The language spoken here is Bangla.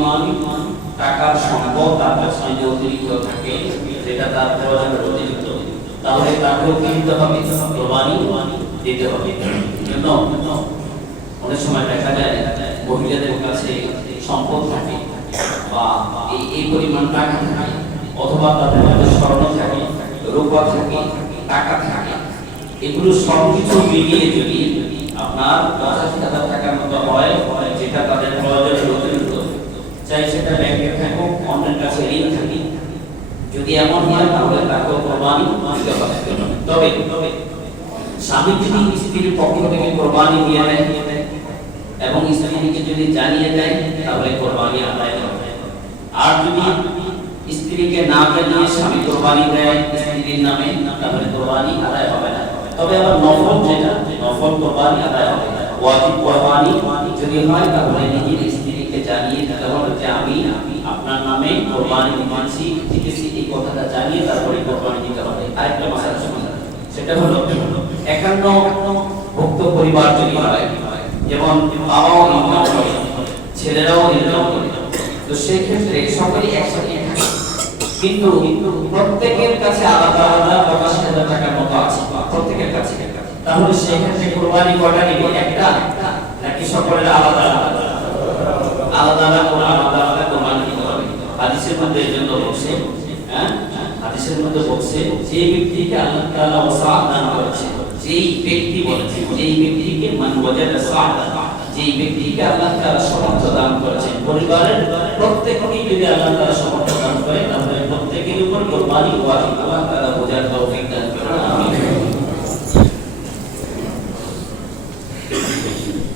পরিমাণ টাকার সম্পদ তার কাছে যদি অতিরিক্ত থাকে, যেটা তার প্রয়োজনের অতিরিক্ত, তাহলে তাকেও কিনতে হবে, কোরবানি দিতে হবে। জন্য অনেক সময় দেখা যায় মহিলাদের কাছে সম্পদ থাকে বা এই পরিমাণ টাকা থাকে, অথবা তাদের কাছে স্বর্ণ থাকে, রূপা থাকে, টাকা থাকে, এগুলো সবকিছু মিলিয়ে যদি আপনার ৮৫,০০০ টাকার মতো হয়, যেটা তাদের প্রয়োজনের অতিরিক্ত, চাই সেটা ব্যাংকে থাকুক, অন্যের কাছে ঋণ থাকে, যদি এমন হয় তাহলে তাকেও কোরবানি দিতে হবে। তবে স্বামী যদি স্ত্রীর পক্ষ থেকে কোরবানি দিয়ে দেয় এবং স্ত্রীকে যদি জানিয়ে দেয়, তাহলে কোরবানি আদায় হবে। আর যদি স্ত্রীকে না জানিয়ে স্বামী কোরবানি দেয় স্ত্রীর নামে, তাহলে কোরবানি আদায় হবে না। তবে আবার নফল, যেটা নফল কোরবানি আদায় হবে। ওয়াজিব কোরবানি যদি হয় তাহলে নিজের স্ত্রীকে জানিয়ে দিতে হবে যে আমি আপনার নামে কোরবানি দিচ্ছি, এই কথাটা জানিয়ে তারপরে কোরবানি দিতে হবে। আরেকটা মাসালা সমাধান, সেটা হলো একান্ন ভুক্ত পরিবার যদি হয়, যেমন বাবাও ইনকাম করে, ছেলেরাও ইনকাম করে, তো সেই ক্ষেত্রে সকলেই একসাথে থাকে, কিন্তু প্রত্যেকের কাছে আলাদা আলাদা ৮৫,০০০ টাকার মতো আছে প্রত্যেকের কাছে। তাহলে সেই ক্ষেত্রে কোরবানি কয়টা নিবে? একটা নাকি সকলের আলাদা আলাদা আলাদা আলাদা কোরবানি দিতে হবে? হাদিসের মধ্যে এর জন্য বলছে, হাদিসের মধ্যে বলছে, যে ব্যক্তিকে আল্লাহ তাআলা ওয়াসাআত দান করেছেন, যেই ব্যক্তি বলেছে, যেই ব্যক্তিকে মান ওয়াজাদা সাআতা, যেই ব্যক্তিকে আল্লাহ তাআলা সামর্থ্য দান করেছেন, পরিবারের প্রত্যেককেই যদি আল্লাহ তাআলা সামর্থ্য দান করে, তাহলে প্রত্যেকের উপর কোরবানি ওয়াজিব। আল্লাহ তাআলা বোঝার তৌফিক দান